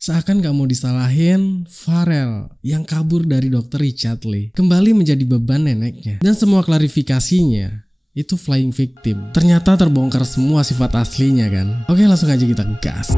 Seakan gak mau disalahin, Farel yang kabur dari Dr. Richard Lee kembali menjadi beban neneknya. Dan semua klarifikasinya itu flying victim. Ternyata terbongkar semua sifat aslinya kan. Oke, langsung aja kita gas.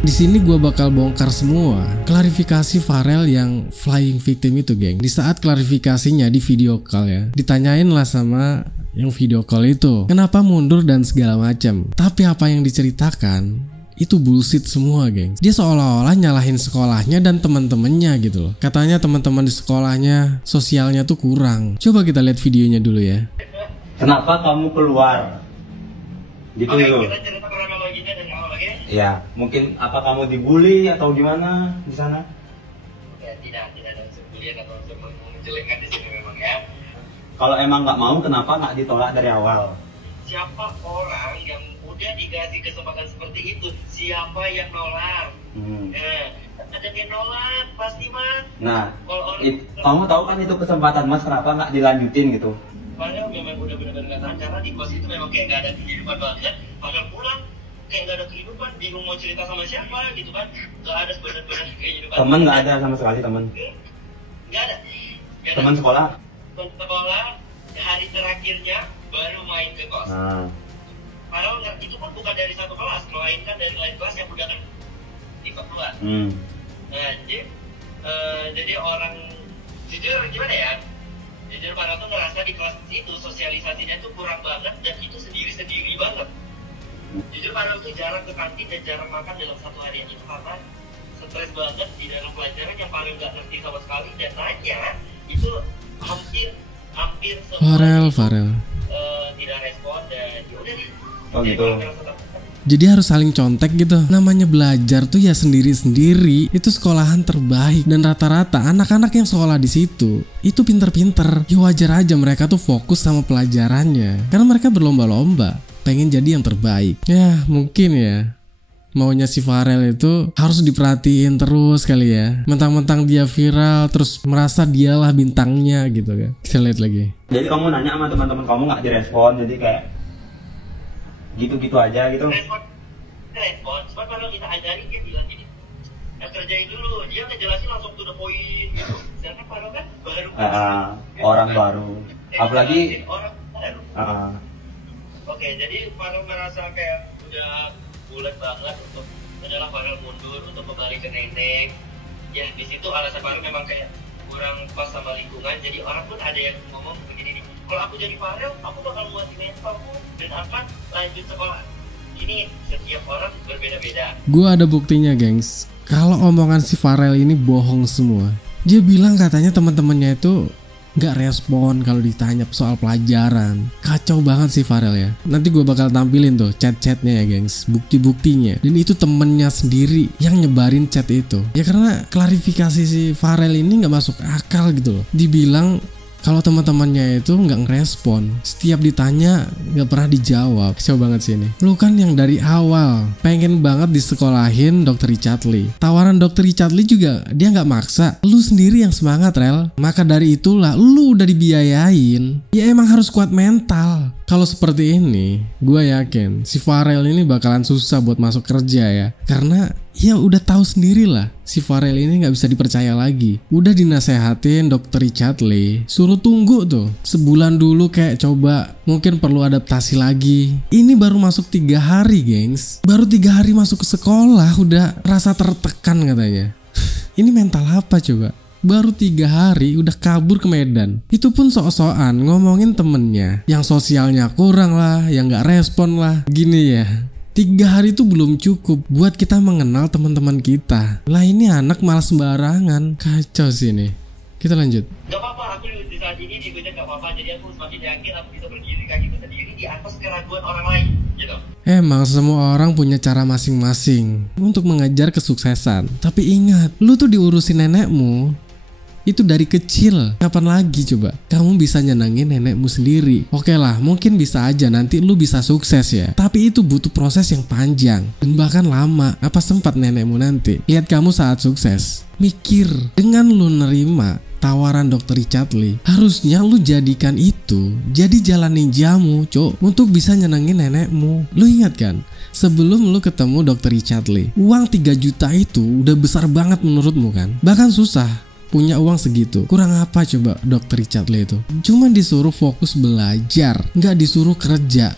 Di sini gue bakal bongkar semua klarifikasi Farel yang flying victim itu, geng. Di saat klarifikasinya di video call ya, ditanyain lah sama yang video call itu, kenapa mundur dan segala macam. Tapi apa yang diceritakan itu bullshit semua, geng. Dia seolah-olah nyalahin sekolahnya dan teman-temannya gitu loh. Katanya teman-teman di sekolahnya sosialnya tuh kurang. Coba kita lihat videonya dulu ya. Kenapa kamu keluar? Gitu dulu. Kita cerita kronologinya dari awal lagi. Ya, mungkin apa kamu dibully atau gimana di sana? Ya, tidak ada unsur bullying atau unsur menjelekkan di sini memang ya. Kalau emang nggak mau, kenapa nggak ditolak dari awal? Siapa orang yang udah dikasih kesempatan seperti itu? Siapa yang nolak? Ada yang nolak pasti mas. Nah, Kalau kamu tahu kan itu kesempatan mas, kenapa nggak dilanjutin gitu? padahal memang udah benar-benar nggak tahan karena di kos itu memang kayak nggak ada kehidupan banget. Padahal pulang kayak nggak ada kehidupan, bingung mau cerita sama siapa gitu kan? Nggak ada benar-benar kehidupan. Temen nggak ada sama sekali, temen. Nggak ada. Teman sekolah? Teman sekolah hari terakhirnya baru main ke kos. Padahal itu pun bukan dari satu kelas, melainkan dari lain kelas yang udah kan ikut keluar. Nah, jadi orang jujur gimana ya? Jujur Farel tuh ngerasa di kelas itu sosialisasinya tuh kurang banget dan itu sendiri-sendiri banget. Jujur Farel tuh jarang ke kantin dan jarang makan dalam satu hari itu karena stres banget di dalam pelajaran yang Farel nggak ngerti sama sekali dan nanya itu hampir semua Farel tidak respon dan yaudah nih. Oh gitu. Jadi harus saling contek gitu. Namanya belajar tuh ya sendiri-sendiri. Itu sekolahan terbaik dan rata-rata anak-anak yang sekolah di situ itu pinter-pinter. Ya wajar aja mereka tuh fokus sama pelajarannya karena mereka berlomba-lomba pengen jadi yang terbaik. Ya mungkin ya maunya si Farel itu harus diperhatiin terus kali ya. Mentang-mentang dia viral terus merasa dialah bintangnya gitu kan. Kita lihat lagi. Jadi kamu nanya sama teman-teman kamu nggak direspon, jadi kayak gitu-gitu aja gitu. Respon, sebab kalau kita ajarin dia bilang gini, kerjain dulu, dia ngejelasin langsung to the point gitu. Sedangkan Farel kan baru. Orang baru. Apalagi orang baru. Oke, jadi Farel merasa kayak udah bulat banget untuk adalah Farel mundur untuk kembali ke nenek. Ya di situ alasan Farel memang kayak kurang pas sama lingkungan. Jadi orang pun ada yang ngomong begini nih, kalau aku jadi Farel, aku bakal nguatin mentalku dan akan lanjut sekolah. Ini setiap orang berbeda-beda. Gua ada buktinya, gengs. Kalau omongan si Farel ini bohong semua. Dia bilang katanya teman-temannya itu nggak respon kalau ditanya soal pelajaran. Kacau banget sih Farel ya. Nanti gue bakal tampilin tuh chat-chatnya ya gengs, bukti-buktinya. Dan itu temennya sendiri yang nyebarin chat itu. Ya karena klarifikasi si Farel ini nggak masuk akal gitu loh. Dibilang kalau teman-temannya itu nggak ngerespon, setiap ditanya nggak pernah dijawab. Kacau banget sih ini. Lu kan yang dari awal pengen banget disekolahin Dr. Richard Lee. Tawaran Dr. Richard Lee juga dia nggak maksa. Lu sendiri yang semangat, Rel. Maka dari itulah lu udah dibiayain. Ya emang harus kuat mental. Kalau seperti ini, gue yakin si Farel ini bakalan susah buat masuk kerja ya. Karena ya udah tahu sendiri lah, si Farel ini nggak bisa dipercaya lagi. Udah dinasehatin Dr. Richard Lee, suruh tunggu tuh sebulan dulu kayak coba mungkin perlu adaptasi lagi. Ini baru masuk 3 hari gengs, baru 3 hari masuk ke sekolah udah rasa tertekan katanya. Ini mental apa coba? Baru 3 hari udah kabur ke Medan. Itu pun sok-sokan ngomongin temennya yang sosialnya kurang lah, yang nggak respon lah. Gini ya, 3 hari itu belum cukup buat kita mengenal teman-teman kita. Lah ini anak malah sembarangan. Kacau sih ini. Kita lanjut. Gak apa-apa, aku di saat ini dihujat gak apa-apa. Jadi aku semakin yakin aku bisa berdiri kakiku sendiri di atas keraguan orang lain gitu. Emang semua orang punya cara masing-masing untuk mengejar kesuksesan. Tapi ingat, lu tuh diurusin nenekmu itu dari kecil. Kapan lagi coba kamu bisa nyenangin nenekmu sendiri? Oke lah, mungkin bisa aja nanti lu bisa sukses ya. Tapi itu butuh proses yang panjang dan bahkan lama. Apa sempat nenekmu nanti lihat kamu saat sukses? Mikir, dengan lu nerima tawaran Dr. Richard Lee, harusnya lu jadikan itu jadi jalan ninjamu, cok, untuk bisa nyenengin nenekmu. Lu ingat kan? Sebelum lu ketemu Dr. Richard Lee, uang 3 juta itu udah besar banget menurutmu kan? Bahkan susah punya uang segitu. Kurang apa coba Dr. Richard Lee itu? Cuma disuruh fokus belajar, nggak disuruh kerja.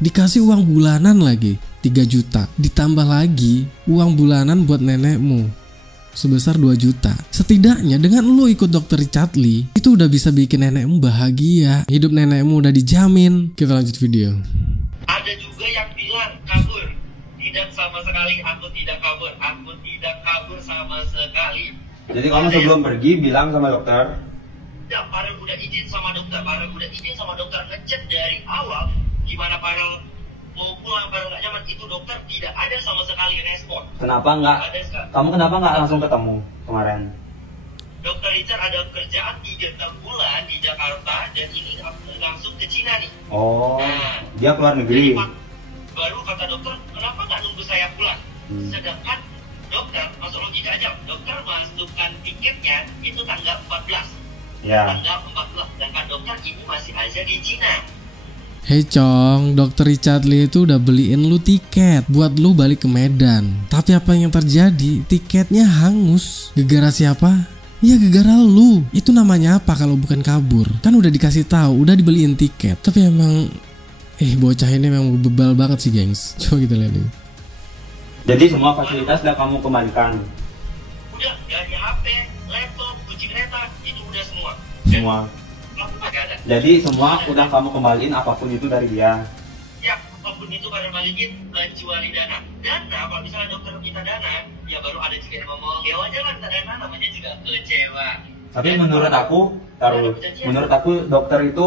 Dikasih uang bulanan lagi 3 juta, ditambah lagi uang bulanan buat nenekmu sebesar 2 juta. Setidaknya dengan lu ikut Dr. Richard Lee, itu udah bisa bikin nenekmu bahagia. Hidup nenekmu udah dijamin. Kita lanjut video. Ada juga yang bilang kabur. Tidak sama sekali, aku tidak kabur. Aku tidak kabur sama sekali. Jadi kamu sebelum pergi bilang sama dokter? Ya, Farel udah izin sama dokter. Farel udah izin sama dokter, ngecek dari awal gimana Farel mau pulang, Farel nggak nyaman. Itu dokter tidak ada sama sekali respon. Kenapa nggak? Kamu kenapa nggak langsung ketemu kemarin? Dokter Richard ada kerjaan 3 bulan di Jakarta dan ini langsung ke Cina nih. Oh, nah, dia keluar negeri. Baru kata dokter, kenapa nggak nunggu saya pulang? Sedangkan dokter, masuk logika aja, dokter masukkan tiketnya itu tanggal 14. Ya. Tanggal 14, sedangkan dokter ini masih aja di Cina. Hei Cong, Dr. Richard Lee itu udah beliin lu tiket buat lu balik ke Medan. Tapi apa yang terjadi? Tiketnya hangus. Gegara siapa? Ya gegara lu. Itu namanya apa kalau bukan kabur? Kan udah dikasih tahu, udah dibeliin tiket. Tapi emang bocah ini memang bebal banget sih, gengs. Coba kita lihat nih. Jadi semua fasilitas udah kamu kembalikan? Udah, dari HP, laptop, kunci kereta, itu udah semua. Semua? Jadi semua udah kamu kembaliin apapun itu dari dia? Ya, apapun itu baru balikin, kecuali dana. Dana, kalau misalnya dokter minta dana, ya baru ada juga yang ngomong, ya wajar lah minta dana, namanya juga kecewa. Tapi menurut aku dokter itu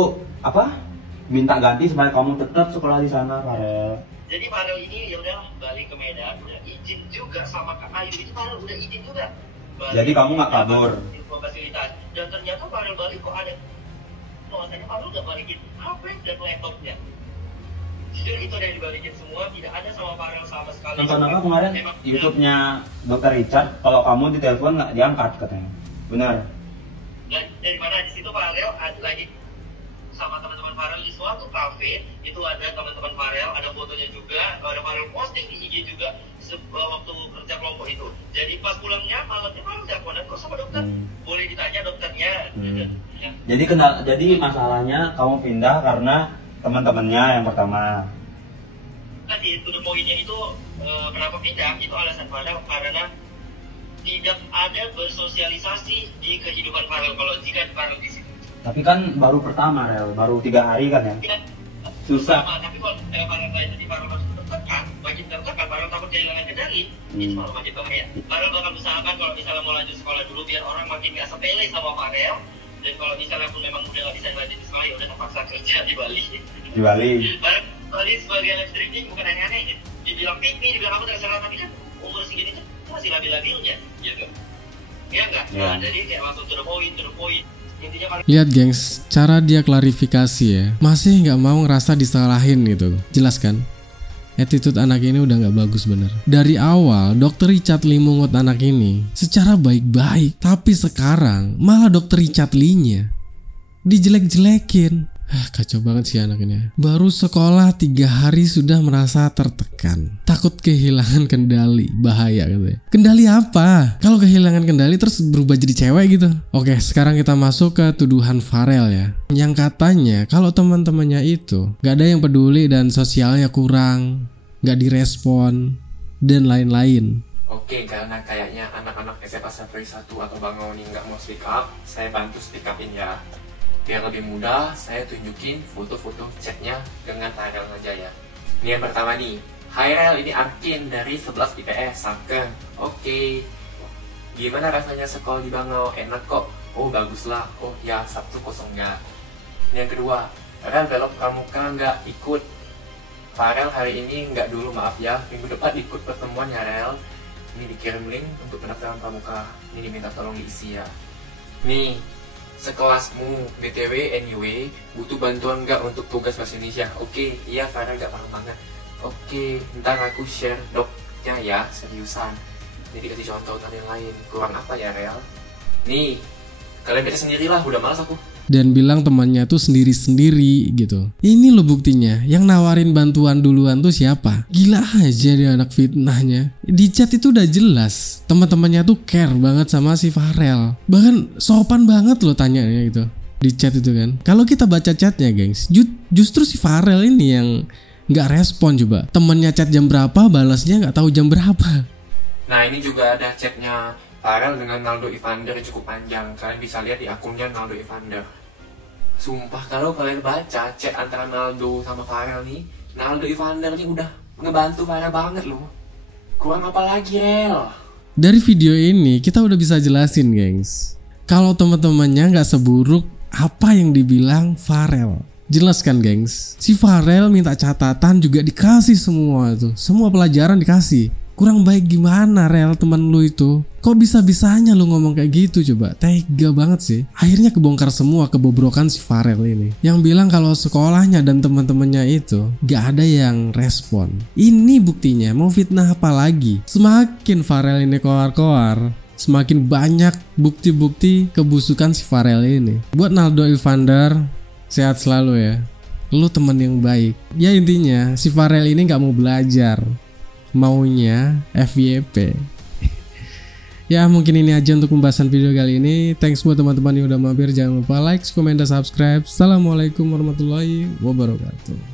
minta ganti supaya kamu tetap sekolah di sana, Farel. Jadi Farel ini ya udah balik ke Medan, udah izin juga sama Kak Ayu, itu Farel udah izin juga. Jadi kamu nggak kabur? Fasilitas. Dan ternyata Farel balik kok ada, bahwasanya Farel udah balikin HP dan laptopnya. Jujur itu udah dibalikin semua, tidak ada sama Farel sama sekali. Nonton apa kemarin? YouTube-nya Dr. Richard, kalau kamu ditelepon nggak diangkat katanya. Benar? Dan dari mana? Di situ Farel ada lagi sama teman-teman Farel di suatu kafe, itu ada teman-teman Farel, ada fotonya juga, ada Farel posting di IG juga waktu kerja kelompok itu. Jadi pas pulangnya malamnya Farel teleponan kok sama dokter, boleh ditanya dokternya. Ya. Jadi masalahnya kamu pindah karena teman-temannya yang pertama. Tadi itu poinnya itu kenapa pindah? Itu alasan Farel karena tidak ada bersosialisasi di kehidupan Farel kalau tidak Farel di situ. Tapi kan baru pertama, Rel, baru 3 hari kan ya? Susah. Tapi kalau Farel itu di Farel harus tertekan, makin tertekan, Farel takut kehilangan kendali, itu malah makin bahaya. Farel bakal usahakan kalau misalnya mau lanjut sekolah dulu biar orang makin gak sepele sama Farel. Dan kalau misalnya pun memang udah gak bisa lanjut di sekolah, ya udah terpaksa kerja di Bali. Di Bali? Bali sebagai live streaming bukan aneh-aneh. Dibilang pipi, dibilang apa terserah, tapi kan umur segini kan masih labil-labilnya, gitu. Iya enggak? Nah, jadi kayak langsung to the point. Lihat gengs, cara dia klarifikasi ya, masih nggak mau ngerasa disalahin gitu. Jelas kan? Attitude anak ini udah nggak bagus bener. Dari awal Dr. Richard Lee mungut anak ini secara baik-baik, tapi sekarang malah Dr. Richard Lee-nya dijelek-jelekin. Kacau banget sih anak ini. Baru sekolah 3 hari sudah merasa tertekan, takut kehilangan kendali, bahaya katanya. Kendali apa? Kalau kehilangan kendali terus berubah jadi cewek gitu. Oke, sekarang kita masuk ke tuduhan Farel ya, yang katanya kalau teman-temannya itu gak ada yang peduli dan sosialnya kurang, gak direspon dan lain-lain. Oke, karena kayaknya anak-anak SMA Safari 1 atau Bangau ini nggak mau speak up, saya bantu speak upin ya. Biar lebih mudah, saya tunjukin foto-foto chatnya dengan Farel aja ya. Ini yang pertama nih. Hai Rel, ini Arkin dari 11 IPS, Saken. Oke. Gimana rasanya sekolah di Bangau? Enak kok. Oh baguslah. Oh ya, Sabtu kosong nggak. Ini yang kedua. Rel belok pramuka nggak ikut. Farel hari ini nggak dulu, maaf ya. Minggu depan ikut pertemuan ya Rel. Ini dikirim link untuk pendaftaran pramuka. Ini diminta tolong diisi ya. Nih, sekelasmu, BTW anyway, butuh bantuan nggak untuk tugas bahasa Indonesia? Oke, iya Farel nggak paham banget. Oke, ntar aku share doknya ya, seriusan. Jadi kasih contoh tadi yang lain. Kurang apa ya Rel? Nih, Kalian baca sendirilah, udah malas aku. Dan bilang temannya tuh sendiri-sendiri gitu. Ini loh buktinya, yang nawarin bantuan duluan tuh siapa? Gila aja dia anak fitnahnya. Di chat itu udah jelas, teman-temannya tuh care banget sama si Farel. Bahkan sopan banget loh tanyanya gitu di chat itu kan. Kalau kita baca chatnya gengs, justru si Farel ini yang nggak respon coba. Temennya chat jam berapa, balasnya nggak tahu jam berapa. Nah ini juga ada chatnya Farel dengan Naldo Evander yang cukup panjang. Kalian bisa lihat di akunnya Naldo Evander. Sumpah kalau kalian baca chat antara Naldo sama Farel nih, Naldo Evander nih udah ngebantu Farel banget loh. Kurang apa lagi Rel? Dari video ini kita udah bisa jelasin gengs, kalau teman-temannya nggak seburuk apa yang dibilang Farel. Jelas kan gengs, si Farel minta catatan juga dikasih semua tuh, semua pelajaran dikasih. Kurang baik gimana Rel teman lu itu? Kok bisa-bisanya lu ngomong kayak gitu coba? Tega banget sih. Akhirnya kebongkar semua kebobrokan si Farel ini. Yang bilang kalau sekolahnya dan teman-temannya itu gak ada yang respon. Ini buktinya, mau fitnah apa lagi? Semakin Farel ini koar-koar, semakin banyak bukti-bukti kebusukan si Farel ini. Buat Naldo Evander, sehat selalu ya. Lu teman yang baik. Ya intinya si Farel ini gak mau belajar, maunya FYP. Ya mungkin ini aja untuk pembahasan video kali ini. Thanks buat teman-teman yang udah mampir. Jangan lupa like, comment, dan subscribe. Assalamualaikum warahmatullahi wabarakatuh.